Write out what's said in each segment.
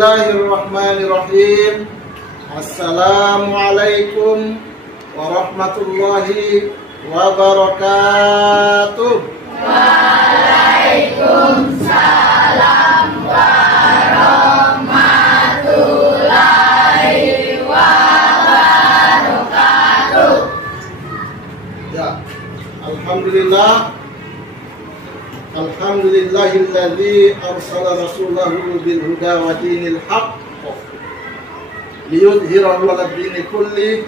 Bismillahirrahmanirrahim. Assalamualaikum warahmatullahi wabarakatuh. Waalaikumsalam warahmatullahi wabarakatuh. Ya, alhamdulillah. Alhamdulillahilladzi arsala rasulahu bil huda wa dinil haqq liyudhhirahu 'ala ad-dini kulli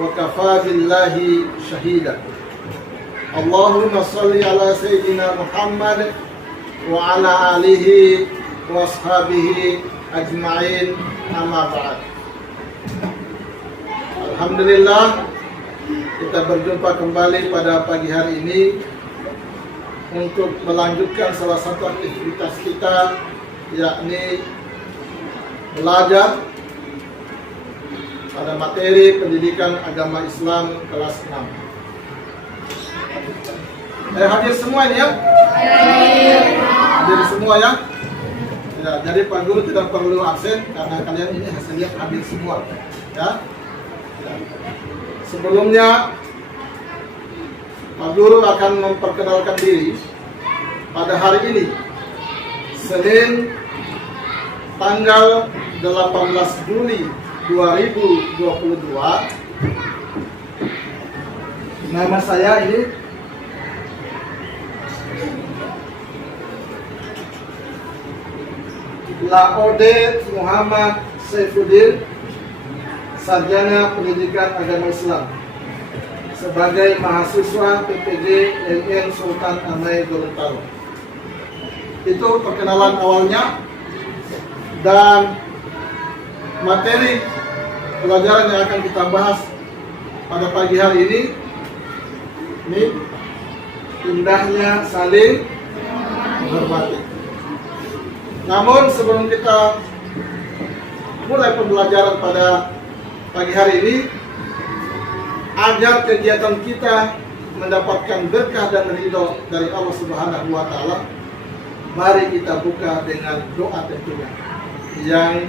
wa kafaa billahi shahida. Allahumma shalli ala sayyidina Muhammad wa ala alihi wa ashabihi ajma'in, amma ba'd. Alhamdulillah, kita berjumpa kembali pada pagi hari ini untuk melanjutkan salah satu aktivitas kita, yakni belajar pada materi pendidikan agama Islam kelas 6. Hadir semua ini ya? Hadir semua ya? Ya, jadi Pak Guru tidak perlu absen karena kalian ini hasilnya hadir semua ya. Sebelumnya Pak Guru akan memperkenalkan diri. Pada hari ini, Senin, tanggal 18 Juli 2022, nama saya ini Laode Muhammad Saifuddin, Sarjana Pendidikan Agama Islam, sebagai mahasiswa PPG LN Sultan Amai Gorontalo. Itu perkenalan awalnya, dan materi pelajaran yang akan kita bahas pada pagi hari ini indahnya saling menghormati. Namun sebelum kita mulai pembelajaran pada pagi hari ini, agar kegiatan kita mendapatkan berkah dan ridho dari Allah Subhanahu wa Ta'ala, mari kita buka dengan doa tentunya yang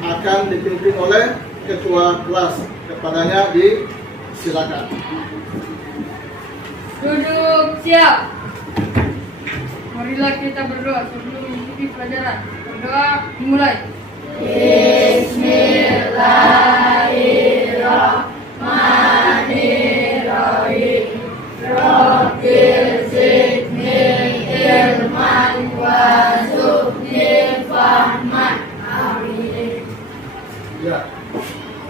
akan dipimpin oleh ketua kelas. Kepadanya disilakan. Duduk siap. Marilah kita berdoa sebelum mengikuti pelajaran. Berdoa dimulai. Bismillahirrahmanirrahim. Rabbil zidni ilman warzuqni fahman. Amin. Ya,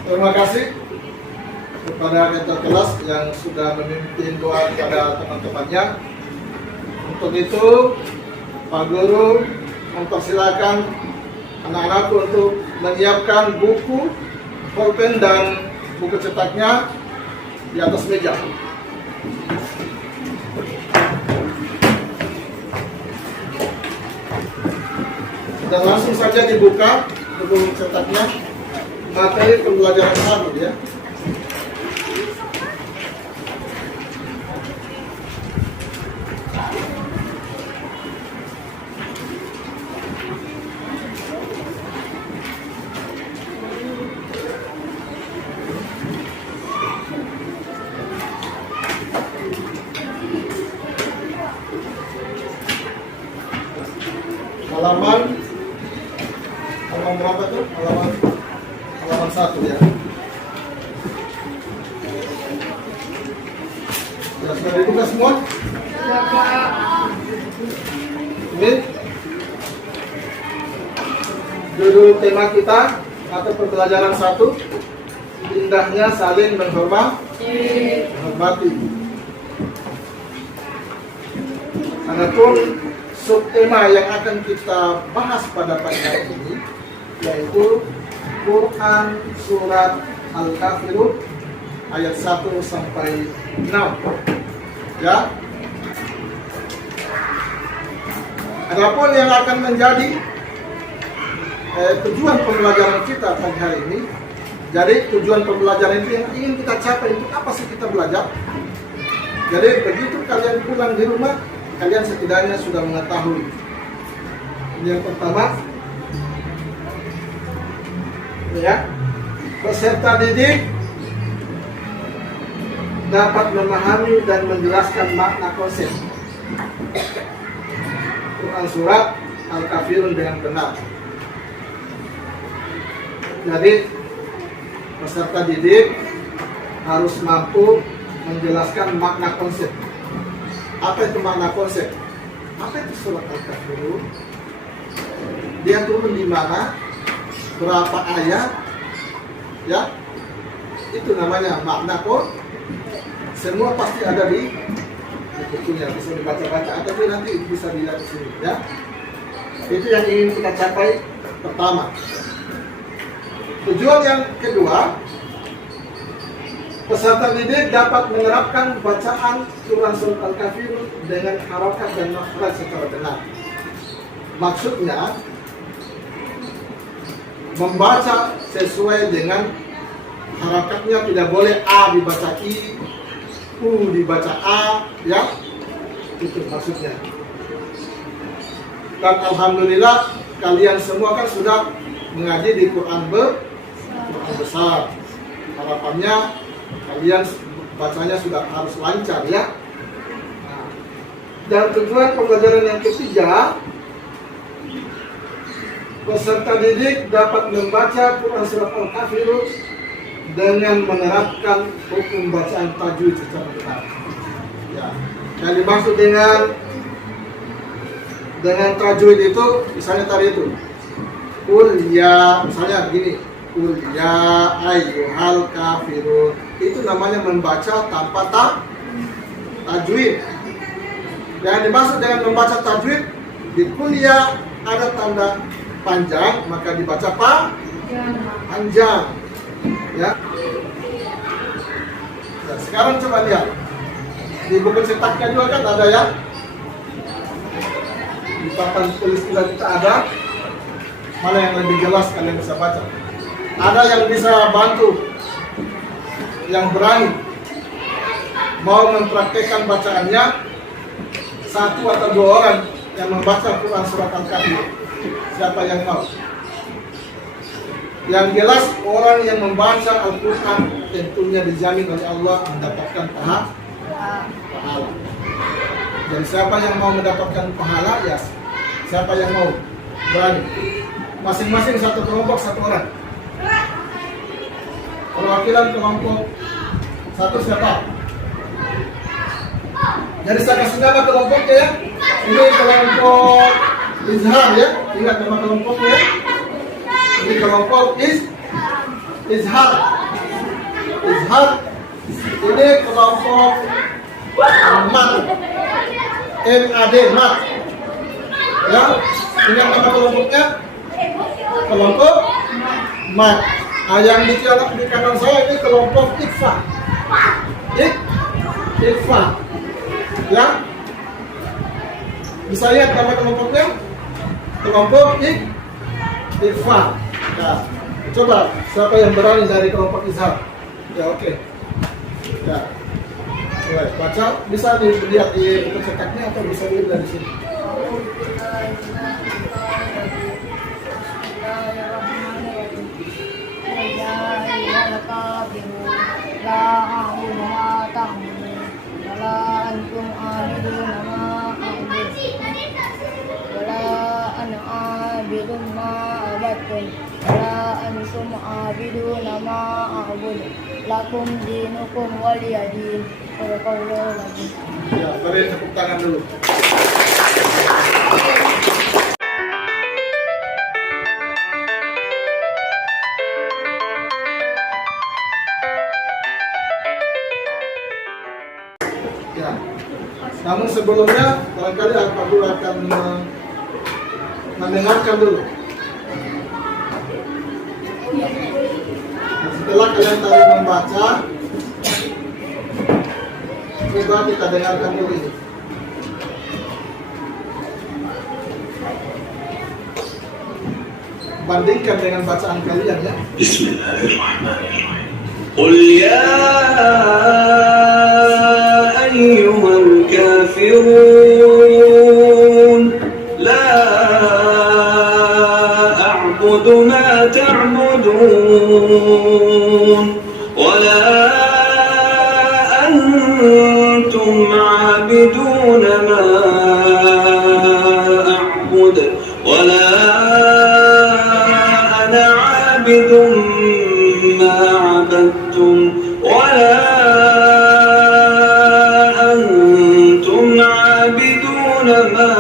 terima kasih kepada ketua kelas yang sudah memimpin doa kepada teman-temannya. Untuk itu, Pak Guru mempersilakan anak-anakku untuk menyiapkan buku, pulpen dan buku cetaknya di atas meja. Dan langsung saja dibuka buku cetaknya, materi pembelajaran baru ya. Halaman berapa tuh? Halaman 1 ya. Sudah dibuka semua? Ini judul tema kita atau pembelajaran 1, indahnya saling menghormati. Adapun subtema yang akan kita bahas pada pagi hari ini yaitu Quran Surat Al-Kafirun ayat 1 sampai 6 ya. Adapun yang akan menjadi tujuan pembelajaran kita pagi hari ini, jadi tujuan pembelajaran itu yang ingin kita capai, untuk apa sih kita belajar? Jadi begitu kalian pulang di rumah, kalian setidaknya sudah mengetahui. Yang pertama, Ya, peserta didik dapat memahami dan menjelaskan makna konsep Quran surat Al-Kafirun dengan benar. Jadi peserta didik harus mampu menjelaskan makna konsep. Apa itu makna konsep? Apa itu surat Al-Kafirun? Dia turun di mana? Berapa ayat? Ya, itu namanya makna konsep. Semua pasti ada di bukunya, bisa dibaca-baca atau nanti bisa dilihat di sini. Ya, itu yang ingin kita capai pertama. Tujuan yang kedua, peserta didik dapat menerapkan bacaan Quran surat Al-Kafirun dengan harokat dan makhraj secara benar. Maksudnya, membaca sesuai dengan harakatnya, tidak boleh A dibaca I, U dibaca A, ya, itu maksudnya. Dan alhamdulillah kalian semua kan sudah mengaji di Quran besar. Harapannya kalian bacanya sudah harus lancar, ya. Nah, dan tujuan pembelajaran yang ketiga, peserta didik dapat membaca Quran surat Al-Kafirun dengan menerapkan hukum bacaan tajwid secara benar. Ya, yang dimaksud dengan tajwid itu, misalnya tadi itu, ya, misalnya begini, ya ayyuhal kafirun, itu namanya membaca tanpa tajwid. Yang dimaksud dengan membaca tajwid, di kuliah ada tanda panjang, maka dibaca panjang. Ya. Nah, sekarang coba lihat di buku cetaknya juga kan ada, ya, di papan tulis kita ada. Mana yang lebih jelas kalian bisa baca? Ada yang bisa bantu, yang berani mau mempraktekkan bacaannya, satu atau dua orang yang membaca Quran surat Al-Kafirun. Siapa yang mau? Yang jelas orang yang membaca Al-Quran tentunya dijamin oleh Allah mendapatkan pahala. Jadi siapa yang mau mendapatkan pahala, ya siapa yang mau berani. Masing-masing satu kelompok satu orang. Perwakilan kelompok satu siapa? Jadi saya kasih nama kelompoknya, ya. Ini kelompok Izhar, ya. Ingat nama kelompoknya, ya. Ini kelompok Izhar. Ini kelompok Mat. MAD, Mat. Ya, ingat nama kelompoknya? Kelompok Mat. Nah, yang di kanan saya ini kelompok Ikhfa. Ikhfa. Ya. Bisa lihat nama kelompoknya? Kelompok Ikhfa. Nah, coba siapa yang berani dari kelompok Izhar? Ya, oke. Ya. Boleh baca, bisa dilihat di buku cetaknya atau bisa dilihat dari sini. Lakum dinukum waliyadin. Ya, beri tepuk tangan dulu. Ya. Namun sebelumnya barangkali Pak Guru akan mendengarkan dulu. Setelah kalian tadi membaca, coba kita dengarkan dulu ini. Bandingkan dengan bacaan kalian, ya. Bismillahirrahmanirrahim. Qul ya ayyuhal kafirun la a'budu ma ta'budun عابدون ولا أنتم عابدون ما أعبد ولا أنا عابد ما عبدتم ولا أنتم عابدون ما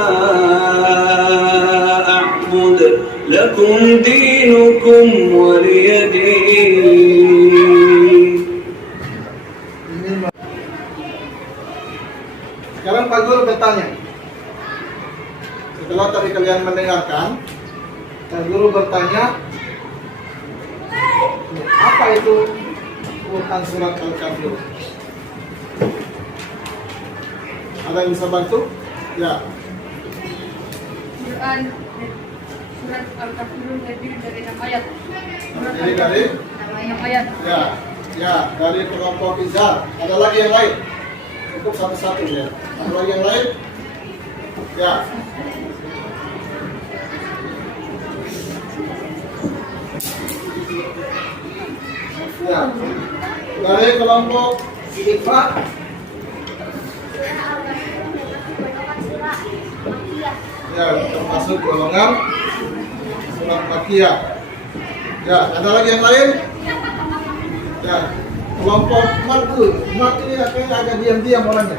أعبد لكم دينكم ولي دين. Sekarang Pak Guru bertanya. Setelah tadi kalian mendengarkan, Pak Guru bertanya, apa itu Quran surat Al-Kafirun? Ada yang bisa bantu? Ya. Quran surat Al-Kafirun terdiri dari 6 ayat. Jadi dari 6 ayat. ya dari kelompok Izhar. Ada lagi yang lain? Cukup satu-satu ya. Ada lagi yang lain? Ya. Ya. Dari kelompok Ifa. Ya, termasuk golongan surat Makiyah. Ya, ada lagi yang lain? Ya, kelompok Mat dulu. Mat ini kayaknya agak diam-diam orangnya.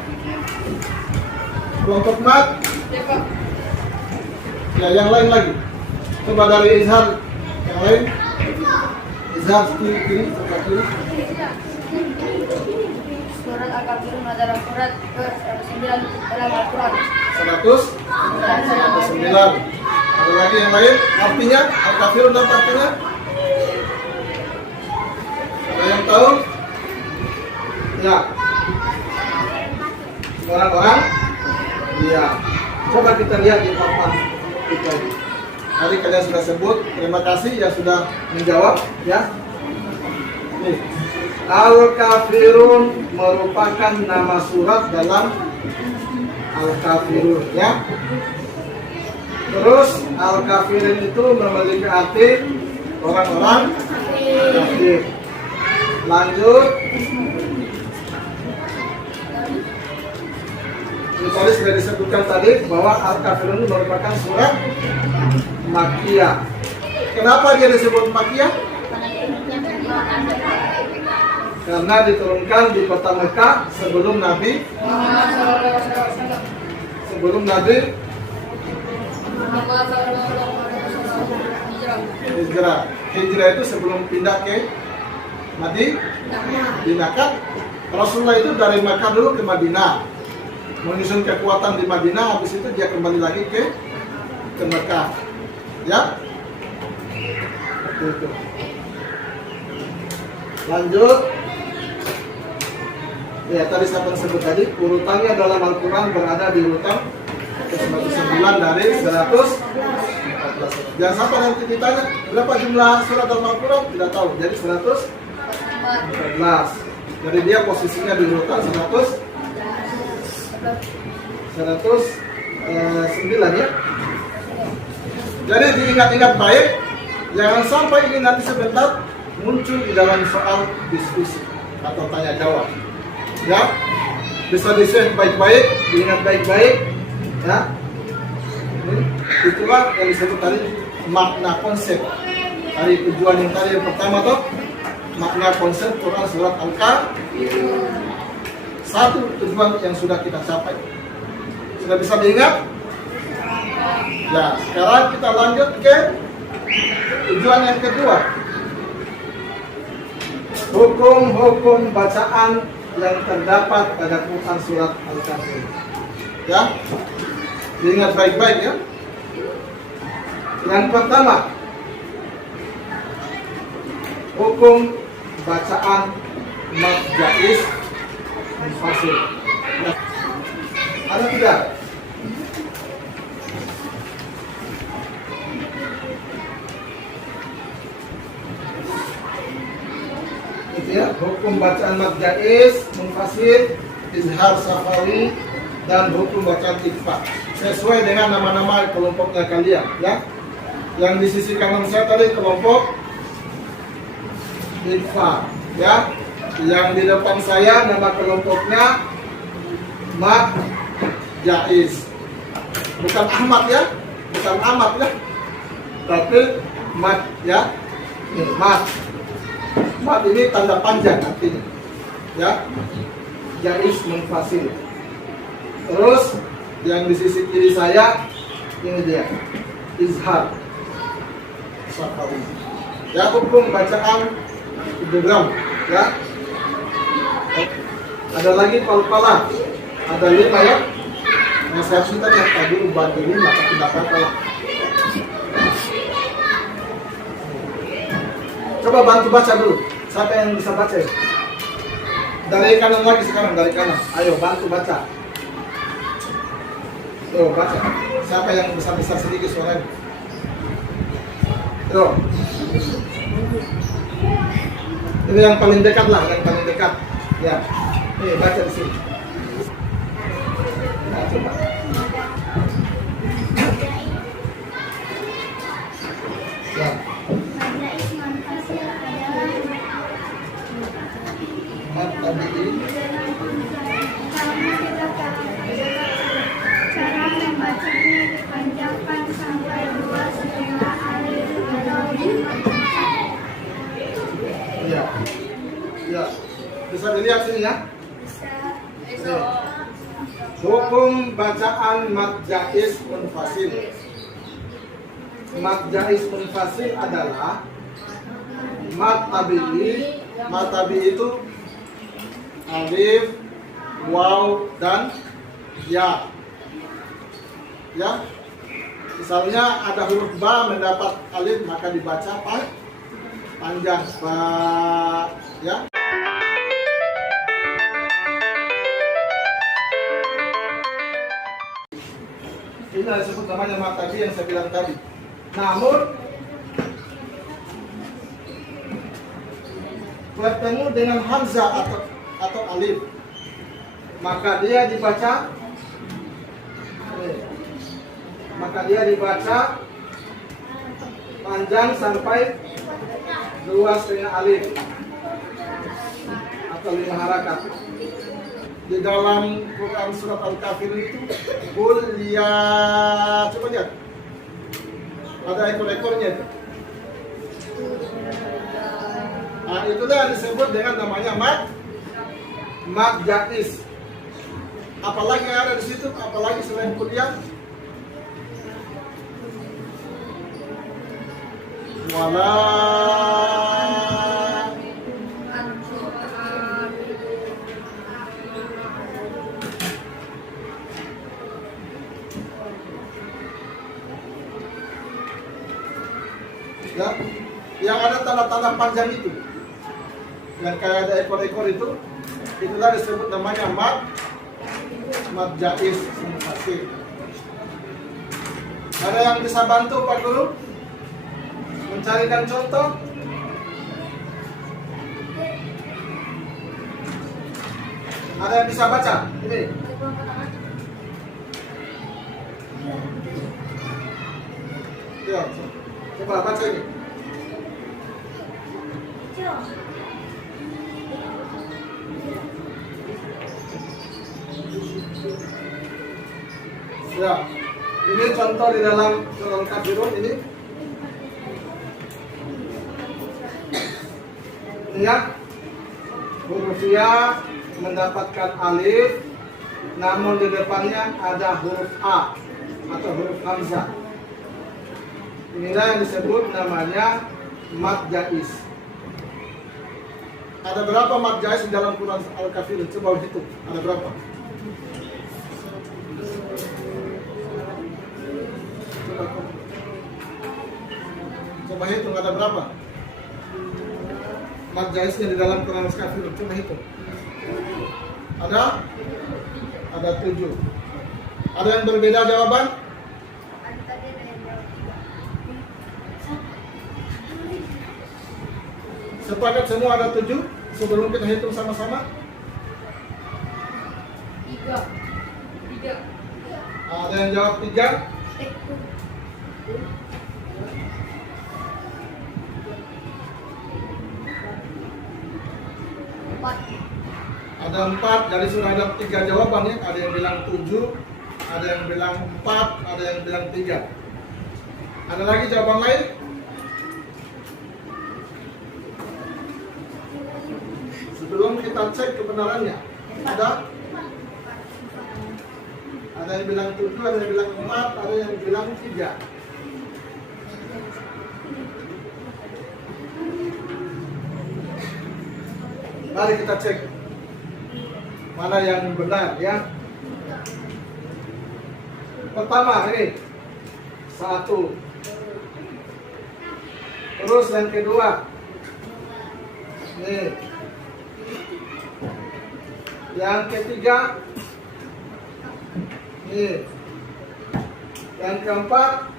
Kelompok Mat. Ya, yang lain lagi. Coba dari Izhar. Yang lain? Izhar kiri, sebelah kiri. Surat Al-Kafirun adalah surat ke-9 dalam Al-Quran. 109. Ada lagi yang lain? Artinya? Al-Kafirun dan artinya? Ada yang tahu? Ya. Orang-orang? Iya. Coba kita lihat di papan kita ini. Tadi kalian sudah sebut. Terima kasih yang sudah menjawab. Ya. Nih. Al-Kafirun merupakan nama surat dalam Al-Kafirun, ya. Terus Al-Kafirun itu memiliki arti orang-orang kafir. Lanjut. Ini tadi sudah disebutkan tadi bahwa Al-Kafirun itu merupakan surat Makkiyah. Kenapa dia disebut Makkiyah? Karena diturunkan di kota Mekah sebelum Nabi hijrah. Hijrah itu sebelum pindah ke Madinah kan? Rasulullah itu dari Mekah dulu ke Madinah, menyusun kekuatan di Madinah. Habis itu dia kembali lagi ke Mekah, ya. Itu. Lanjut. Ya, tadi saya sebut tadi urutannya dalam Al-Quran berada di urutan ke-99 dari 114. Jangan sampai nanti ditanya berapa jumlah surat dalam Al-Quran, tidak tahu. Jadi 114. Jadi dia posisinya di urutan 109 ya. Jadi diingat-ingat baik, jangan sampai ini nanti sebentar muncul di dalam soal diskusi atau tanya jawab. Ya, bisa di-save baik-baik, diingat baik-baik, ya. Itulah yang disebut tadi makna konsep. Dari tujuan yang tadi yang pertama tuh makna konsep Quran surat Al-Kafirun. Satu tujuan yang sudah kita capai. Sudah bisa diingat? Ya, sekarang kita lanjut ke tujuan yang kedua. Hukum-hukum bacaan yang terdapat pada Quran surat Al-Kafirun. Ya, diingat baik-baik ya. Yang pertama, hukum bacaan mad jaiz munfasil. Ya. Ada tidak? Ya, hukum bacaan mad jaiz, munfasil, izhar safawi, dan hukum bacaan ikhfa sesuai dengan nama-nama kelompoknya kalian, ya. Yang di sisi kanan saya tadi kelompok idfa, ya. Yang di depan saya nama kelompoknya Mat Jaiz. Bukan Ahmad ya, bukan Ahmad ya, tapi Mat ya. Nih, Mat. Mat ini tanda panjang artinya, ya. Jaiz munfasil. Terus yang di sisi kiri saya ini dia, izhar. Safawi. Ya, hukum bacaan idgham, ya. Ada lagi pal-pala, ada 5 ya. Nah, saya sudah lihat dulu bagi 5 tapi tidak apa-apa lah. Coba bantu baca dulu. Siapa yang bisa baca ya? Dari kanan lagi sekarang, dari kanan. Ayo bantu baca. Tuh, baca. Siapa yang besar-besar sedikit suaranya? Tuh. Ini yang paling dekat lah, yang paling dekat. Ya. Nih, baca di sini. Nah, coba. Ya. Jaiz munfasil adalah Mat tabi'i. karena kita cara membacanya dipanjangkan sampai 2 setelah alif atau Ya. Ya. Bisa dilihat sini ya. Nih. Hukum bacaan mat jaiz munfasil. Mat jaiz munfasil adalah mat tabi'i. Mat tabi'i itu alif, waw, dan ya. Ya. Misalnya ada huruf ba mendapat alif maka dibaca panjang ba, ya. Ini disebut namanya mat tabi'i yang saya bilang tadi. Namun bertemu dengan hamzah atau alif, maka dia dibaca panjang sampai 2,5 alif atau 5 harakat. Di dalam Quran surat Al-Kafir itu, Qul ya, coba lihat, ada ekor-ekornya itu. Nah, itulah yang disebut dengan namanya mat jaiz. Apalagi yang ada di situ, apalagi selain kuliah, wala ya, yang ada tanda-tanda panjang itu, yang kayak ada ekor-ekor itu, itulah disebut namanya mat jaiz munfasil. Ada yang bisa bantu Pak Guru mencarikan contoh? Ada yang bisa baca? Ini. Ya, coba baca ini. Ya, ini contoh di dalam surah Al-Kafirun ini. Ingat, huruf ya mendapatkan alif, namun di depannya ada huruf a atau huruf hamzah. Inilah yang disebut namanya mat jaiz. Ada berapa mat jaiz di dalam Quran Al-Kafirun? Coba hitung, ada berapa? Coba hitung, ada berapa mat jaiznya di dalam Quran Al-Kafirun? Coba hitung. Ada 7. Ada yang berbeda jawaban? Sepakat semua ada 7? Sebelum kita hitung sama-sama? 3. Ada yang jawab 3? 4. Ada 4, jadi sudah ada 3 jawaban ya. Ada yang bilang 7, ada yang bilang 4, ada yang bilang 3. Ada lagi jawaban lain? Sebelum kita cek kebenarannya, ada yang bilang 7, ada yang bilang 4, ada yang bilang 3. Mari kita cek mana yang benar ya. Pertama ini 1. Terus yang kedua nih. Yang ketiga nih. Yang keempat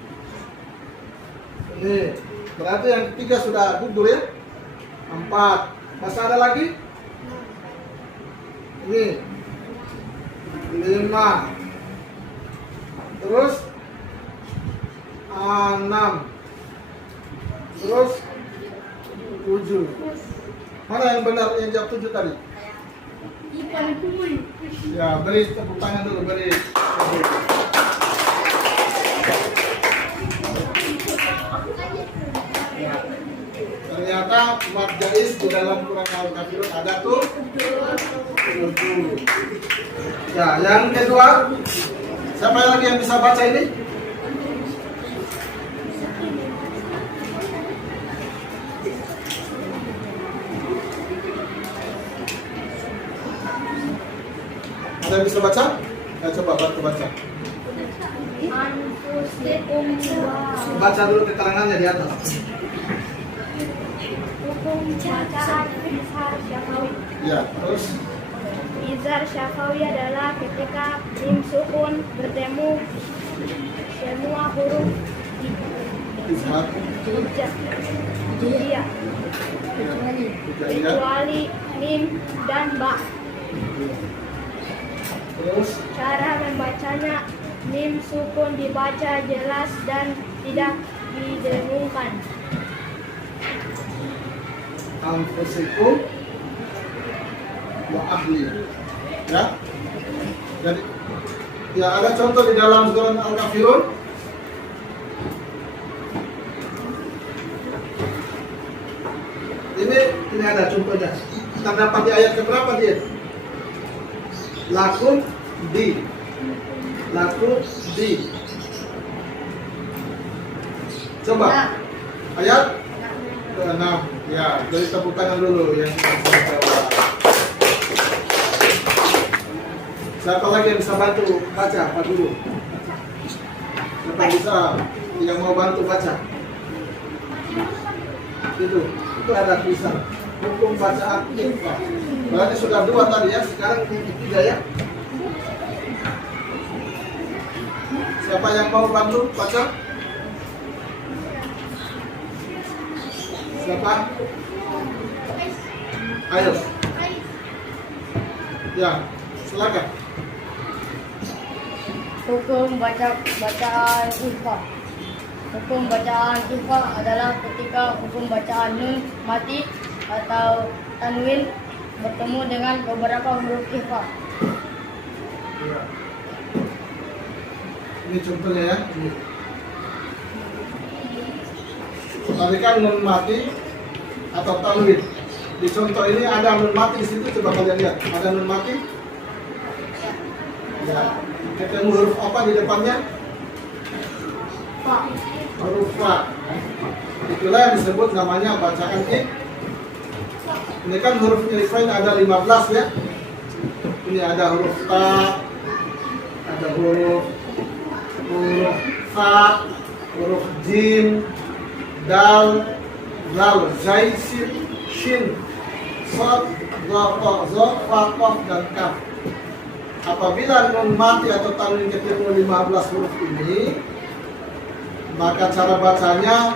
nih. Berarti yang ketiga sudah gugur ya. 4. Masih ada lagi? Ini 5. Terus 6. Terus 7. Mana yang benar yang jawab 7 tadi? Ya, beri tepuk tangan dulu, beri. Ya. Ternyata Mat Jais di dalam Quran Al-Kafirun ada tuh 7. Ya, yang kedua, siapa lagi yang bisa baca ini? Ada yang bisa baca? Ya, coba bantu baca. Baca dulu keterangannya di atas. Hukum bacaan izhar syafawi. Ya, terus Izhar syafawi adalah ketika mim sukun bertemu semua huruf izhar. Iya, kecuali mim dan ba. Terus Cara membacanya, mim sukun dibaca jelas dan tidak didengungkan. anfusikum wa ahli. Ya. Jadi ya ada contoh di dalam surah Al-Kafirun. Ini ada contohnya. Terdapat di ayat keberapa dia? Lakum di. Coba ayat ke-6. Ya, dari tepuk tangan dulu yang bisa jawab. Siapa lagi yang bisa bantu baca Pak Guru? Siapa bisa yang mau bantu baca? Itu ada tulisan hukum bacaan ikhfa. Berarti sudah 2 tadi ya, sekarang ini 3 ya. Siapa yang mau bantu baca? Siapa? Ayo. Ya, silakan. Hukum bacaan ikhfa. Hukum bacaan ikhfa adalah ketika hukum bacaan nun mati atau tanwin bertemu dengan beberapa huruf ikhfa. Ya. Ini contohnya ya. Ini. Tadi kan nun mati atau tanwin. Di contoh ini ada nun mati di situ, coba kalian lihat. Ada nun mati? Ya. Ketemu huruf apa di depannya? Fa. Huruf fa. Itulah yang disebut namanya bacaan ik. Ini kan huruf ikhfa ada 15 ya. Ini ada huruf ta, ada huruf fa, huruf jim, dal, zal, zai, sin, shin, sad, dha, ta, za, fa, qaf, dan kaf. Apabila nun mati atau tanwin ketemu 15 huruf ini, maka cara bacanya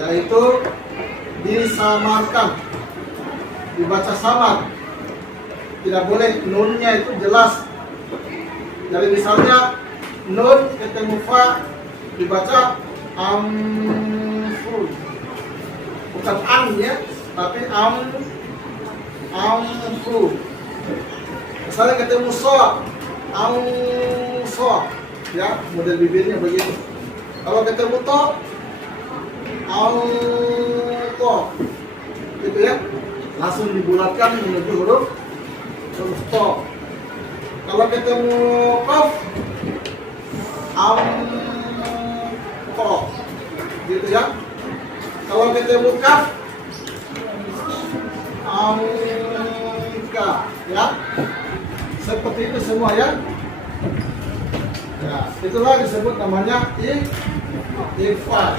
yaitu disamarkan, dibaca samar. Tidak boleh nunnya itu jelas. Jadi misalnya nun ketemu fa dibaca amful, bukan an ya, tapi amfu. Misalnya ketemu so, ya model bibirnya begitu. Kalau ketemu to, gitu ya, langsung dibulatkan menuju huruf to. Kalau ketemu kof, to, gitu ya. Kalau ketemu kaf, ka, ya. Seperti itu semua ya. Ya, itulah disebut namanya ikhfa.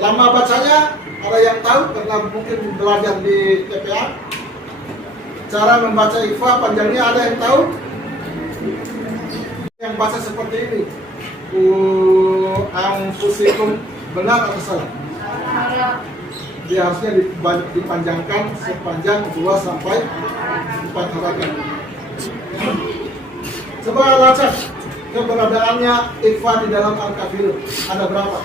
Lama bacanya ada yang tahu karena mungkin belajar di TPA. Cara membaca ikhfa panjangnya ada yang tahu? Yang baca seperti ini. Anfusikum, benar atau salah? Dia harusnya dipanjangkan sepanjang 2 sampai 4 harakat. Coba lacak keberadaannya ikhfa di dalam Al-Kafirun. Ada berapa?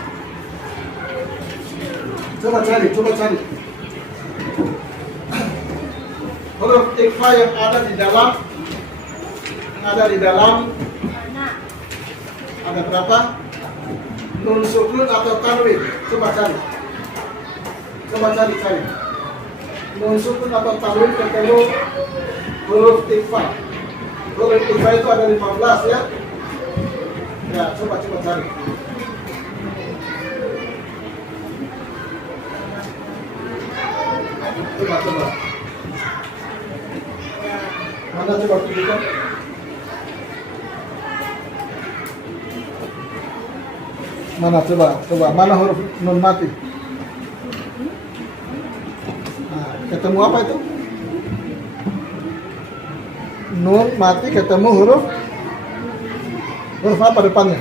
Coba cari. Huruf ikhfa yang ada di dalam ada berapa? Nun sukun atau tanwin? Coba cari. Nun sukun atau tanwin ketemu huruf ikhfa. Huruf ikhfa itu ada 15 ya. Ya, coba cari. Coba. Mana coba tunjukkan? Mana coba. Mana huruf nun mati? Nah, ketemu apa itu? Nun mati ketemu huruf apa depannya?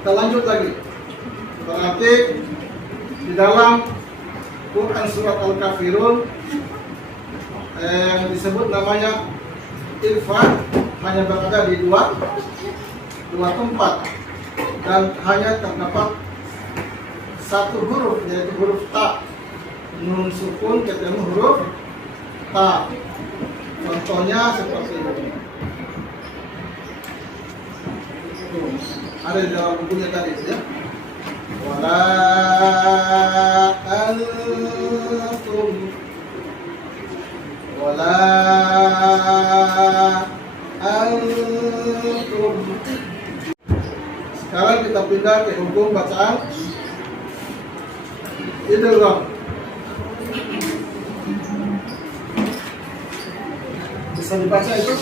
Kita lanjut lagi. Berarti di dalam Quran surat Al-Kafirun yang disebut namanya ikhfa hanya berada di dua tempat dan hanya terdapat satu huruf, yaitu huruf ta. Nun sukun ketemu huruf ta. Contohnya seperti ini. Ada di dalam bukunya tadi ya. Wala antum Sekarang kita pindah ke hukum bacaan idgham. Bisa dibaca itu?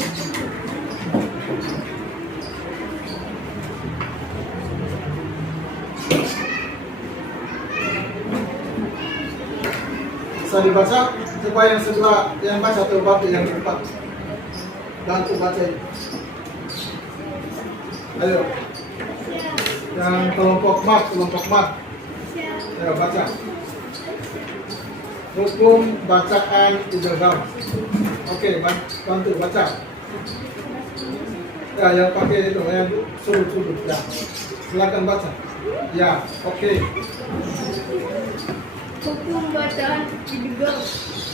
Bisa dibaca? Coba yang sebelah yang baca atau baca yang depan. Bantu baca ini. Ayo. Yang kelompok mat. Ayo baca. Hukum bacaan idgham. Oke, bantu baca. Ya, yang pakai itu, yang sudut. Ya. Silakan baca. Ya, oke. Hukum bacaan idgham.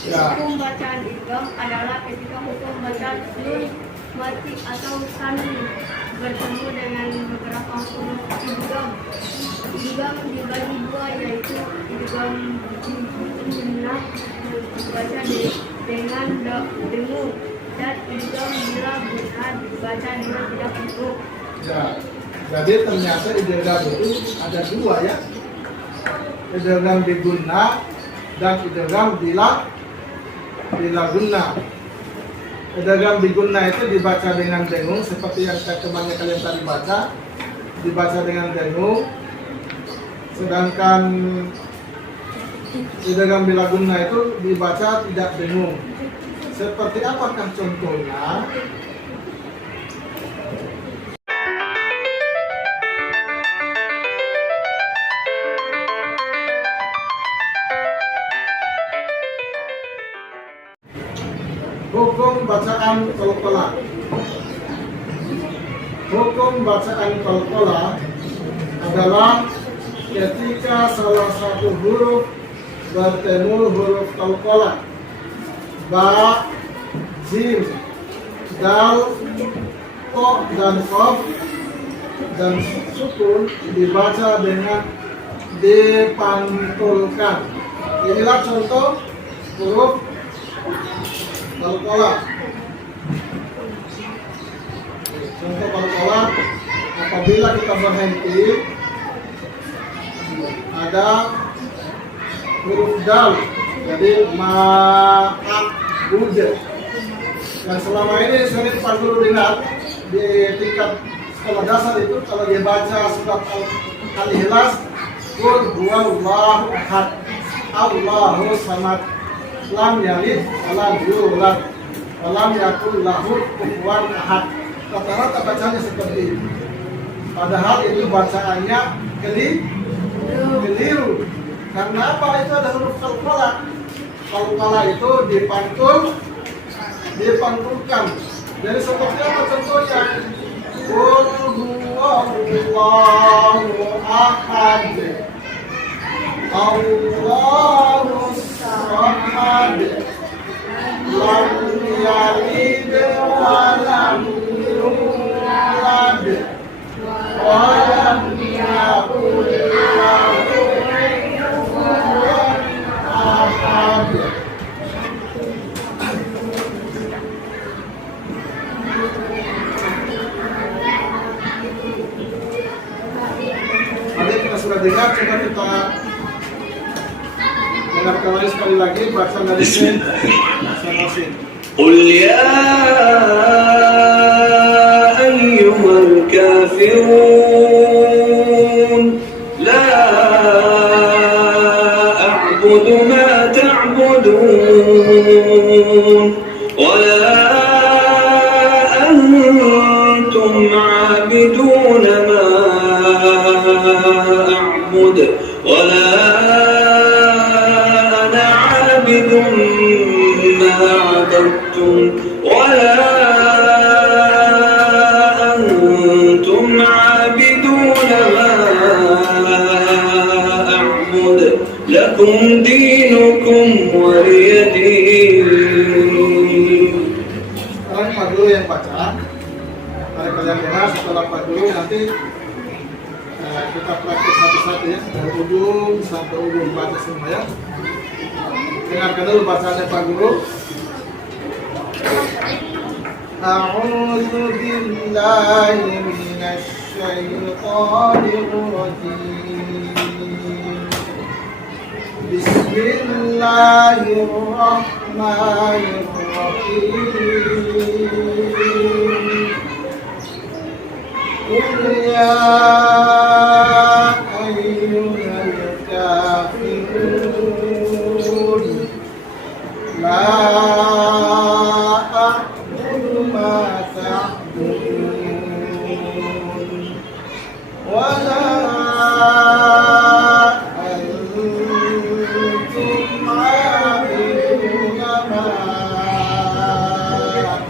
Ya. Hukum bacaan idgham adalah ketika hukum bacaan nun mati atau tanwin bertemu dengan beberapa huruf idgham. Idgham dibagi dua, yaitu idgham gunnah dibaca dengan dengung dan idgham bila gunnah dibaca dengan tidak dengung. Ya. Jadi ternyata idgham itu ada dua ya. Idgham bi gunnah dan idgham bila gunnah. Idgham bi gunnah itu dibaca dengan dengung seperti yang temannya kalian tadi baca, dibaca dengan dengung. Sedangkan idgham bila gunnah itu dibaca tidak dengung. Seperti apakah contohnya? bacaan qalqalah. Hukum bacaan qalqalah adalah ketika salah satu huruf bertemu huruf qalqalah, ba, jim, dal, to, dan qaf dan sukun dibaca dengan dipantulkan. Inilah contoh huruf qalqalah. Contoh qalqalah, apabila kita berhenti ada huruf dal, jadi ma'abud. Dan selama ini sering Pak Guru lihat di tingkat sekolah dasar itu kalau dia baca surat Al-Ikhlas, Qul huwallahu ahad, Allahu samad, lam yalid wa lam yulad wa lam yakul lahu kufuwan ahad. Rata-rata bacanya seperti itu. Padahal itu bacaannya keliru. Karena apa? Itu ada huruf qalqalah. Qalqalah itu dipantulkan. Jadi seperti apa contohnya? Qul huwallahu ahad, Allahus samad, lam yalid wa lam yulad wa lam yakul lahu kufuwan ahad. Tadi kita sudah dengar, coba kita dengarkan lagi sekali lagi bacaan dari masing-masing. قل يا أيها الكافرون لا أعبد ما تعبدون ولا أنتم عابدون ما أعبد ولا أنا عابد ما عبدتم ولا أنتم عابدون ما أعبد لكم دينكم ولي دين. Sekarang Pak Guru yang baca. Mari kalian dengar setelah Pak Guru nanti kita praktik satu-satu ya, dari ujung sampai ujung baca semua ya. Dengarkan dulu bacaannya Pak Guru. A'udzu billahi minasy syaithanir rajim. Bismillahirrahmanirrahim. Qul ya ayyuhal kafirun la a'budu ma ta'budun wa la antum 'abiduna ma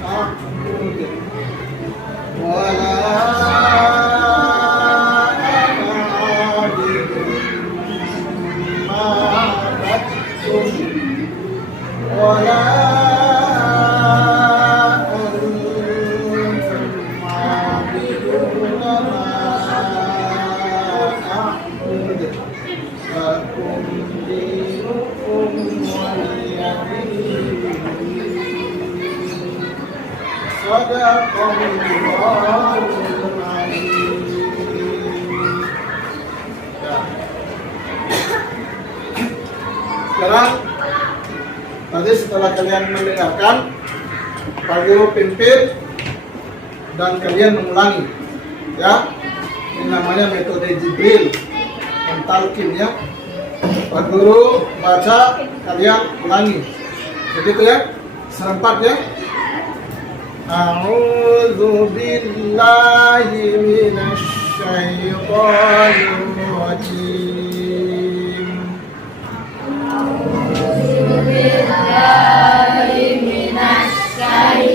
a'budu wa la ولا أنتم عابدون ما أعبد لكم دينكم ولي دين. صدق الله العظيم. Sekarang tadi setelah kalian mendengarkan, Pak Guru pimpin dan kalian mengulangi, ya. Ini namanya metode Jibril, mentalkin ya. Pak Guru baca, kalian ulangi, begitu ya, serempat ya. A'udzu billahi minasy syaithanir rajim. Billahi minasy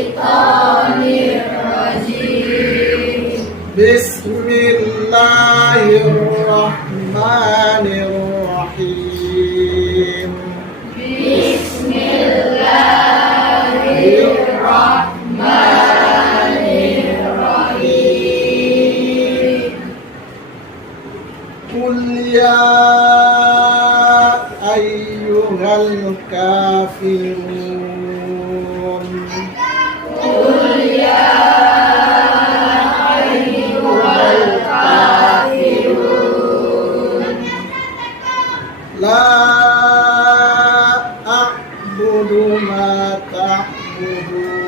ayyuhal kafirun. La a'budu ma ta'budun.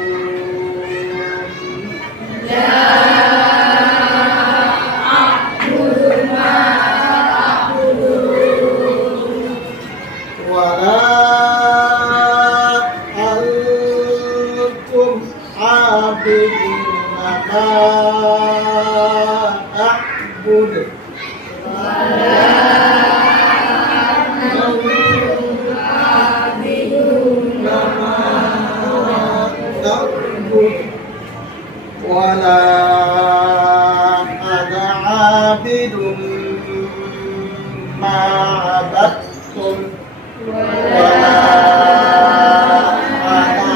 Wala antum abiduna ma a'bud. Wala ana abidun ma abadtum. Wala ana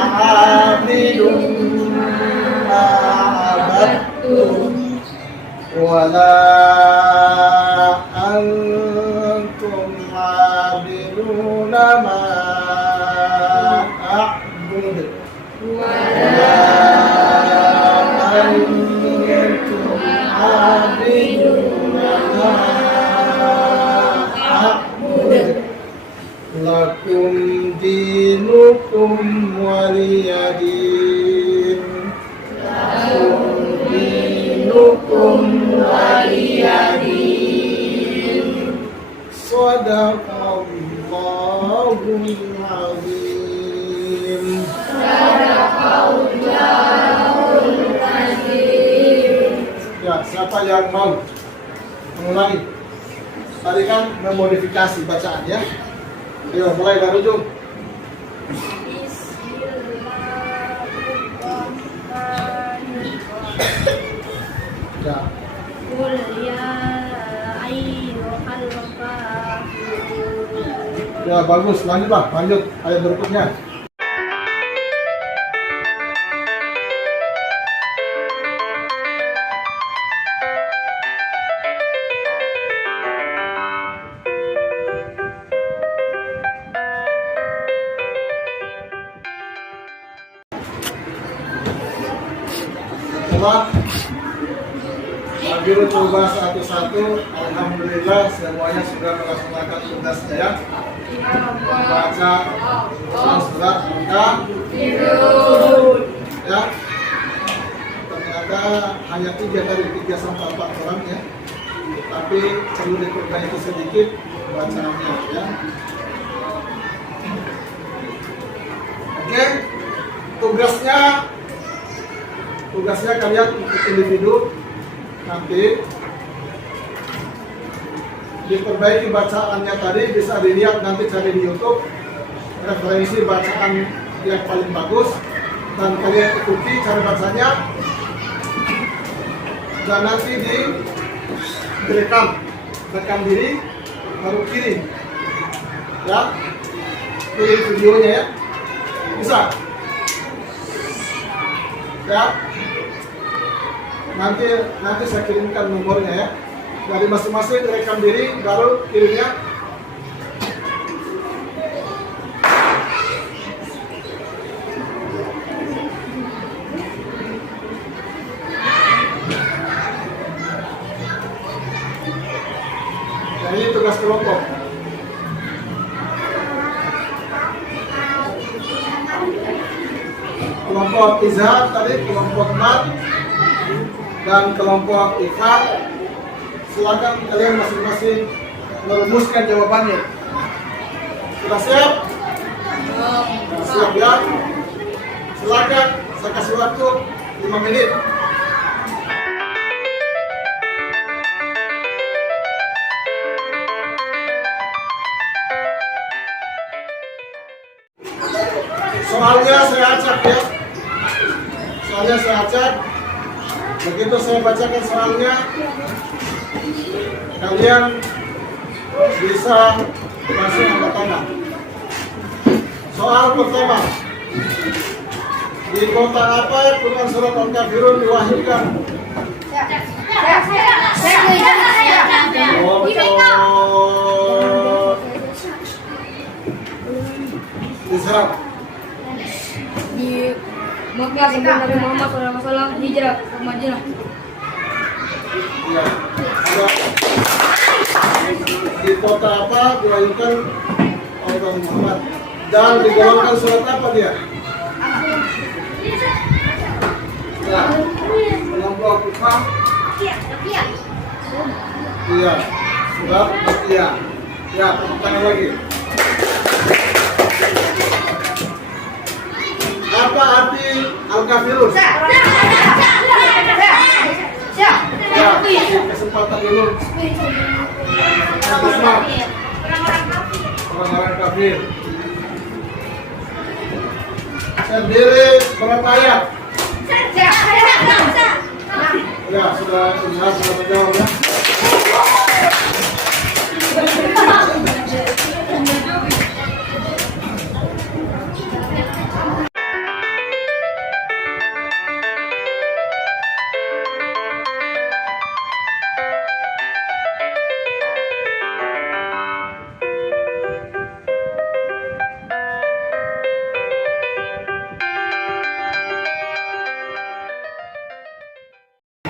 abidun ma abadtum. Wala antum abiduna ma a'bud. Wala antum abiduna ma a'bud. Lakum dinukum waliyadin. Lakum dinukum waliyadin. Sadaqallahul azim. Ya, siapa yang mau mengulangi? Tadi kan memodifikasi bacaan ya. Ayo mulai dari ujung. Ya. Qul ya ayyuhal kafirun. Ya bagus, lanjut Bang, lanjut ayat berikutnya. Setelah ambil tugas satu-satu, alhamdulillah semuanya sudah melaksanakan tugasnya ya. Membaca surat Al-Kafirun. Ya. Ternyata hanya 3 orang ya. Tapi perlu diperbaiki sedikit bacaannya ya. Oke. Tugasnya kalian untuk individu nanti diperbaiki bacaannya tadi, bisa dilihat nanti cari di YouTube referensi bacaan yang paling bagus dan kalian ikuti cara bacanya dan nanti rekam diri baru kirim ya, kirim videonya ya, bisa ya. Nanti saya kirimkan nomornya ya. Dari masing-masing rekam diri baru kirimnya. Dan ini tugas kelompok. Kelompok izhar tadi, kelompok mat dan kelompok ikhfa. Silakan kalian masing-masing merumuskan jawabannya. Sudah siap? Siap ya? Silakan, saya kasih waktu 5 menit. Soalnya saya acak ya. Soalnya saya acak. Begitu saya bacakan soalnya, kalian bisa langsung angkat tangan. Soal pertama, di kota apa Quran surat Al-Kafirun diwahyukan? Israel. Di Mekah sebelum Nabi Muhammad SAW hijrah ke Madinah. Ya. Ada di kota apa diwayukan oleh Muhammad dan digolongkan surat apa dia? Ya. Kelompok Kufah. Iya. Surat Baqiyah. Ya, tepuk tangan lagi. Apa arti Al-Kafirun? Ya, kesempatan dulu. Orang-orang kafir. Terdiri berapa ayat? Ya, sudah jelas, sudah menjawab ya.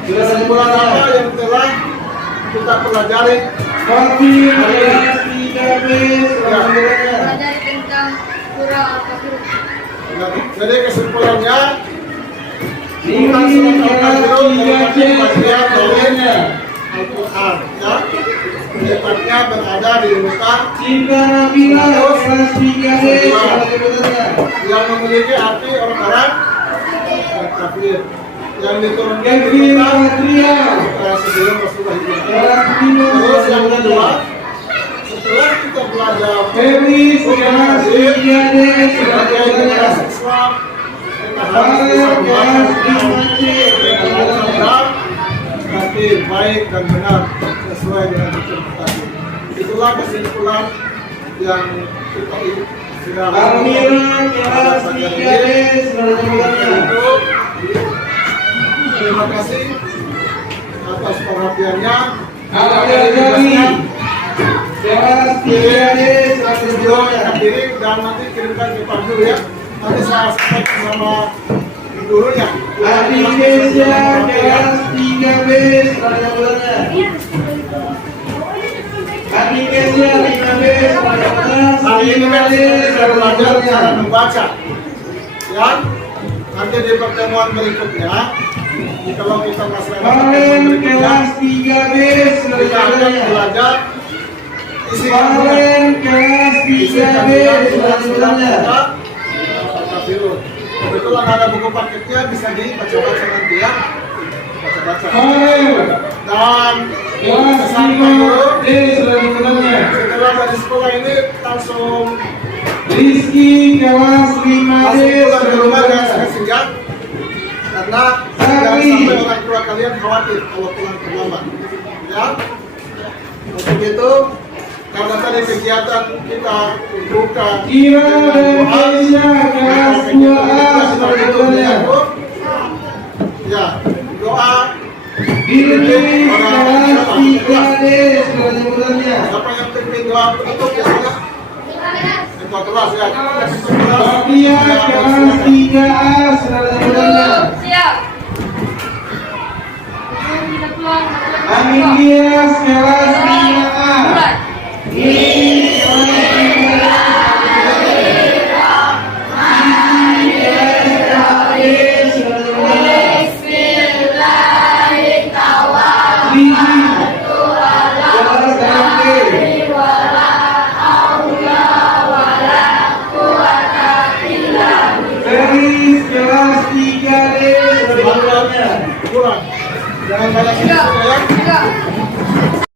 Kesimpulan apa yang telah kita pelajari? Pelajari tentang surah Al-Kafirun. Jadi kesimpulannya bukan surat Al-Kafirun merupakan bagian dari Al-Quran, ya. Tepatnya berada di muka yang memiliki arti orang-orang kafir yang diturunkan di Mekah sebelum Rasulullah hijrah. Terus yang kedua, setelah kita belajar sebagai generasi Islam, kita harus bisa membaca tapi baik dan benar sesuai dengan interpretasi. Itulah kesimpulan yang kita sudah terima kasih atas perhatiannya. Video yang kirim dan nanti kirimkan ke Pak Guru ya. Nanti saya sampaikan sama gurunya. Indonesia kelas 3B pada bulannya. Indonesia 5B pada bulannya. Hari ini kan kita belajar cara membaca. Ya. Nanti di pertemuan berikutnya, kalau kita masih Kalian kelas 3B pada kita akan bulannya. belajar isi Kalian kelas 3B pada bulannya. Kebetulan ada buku paketnya, bisa dibaca-baca nanti ya. Baca-baca. Kalian Dan kelas pesan Pak Guru, 5B pada bulannya. setelah dari sekolah ini langsung Rizky kelas 5B pulang ke rumah dan pada saya singgah karena jangan sampai orang tua kalian khawatir kalau pulang terlambat. Ya, untuk itu karena tadi kegiatan kita buka Indonesia kelas 2A pada bulannya. ya doa Indonesia kelas 3D pada bulannya. siapa yang pimpin doa penutup ya saya ketua kelas ya Bagia kelas 3A pada bulannya. Siap. Amindias kelas 5A. Kelas 3D pada bulannya. kurang jangan banyak ya. Siap.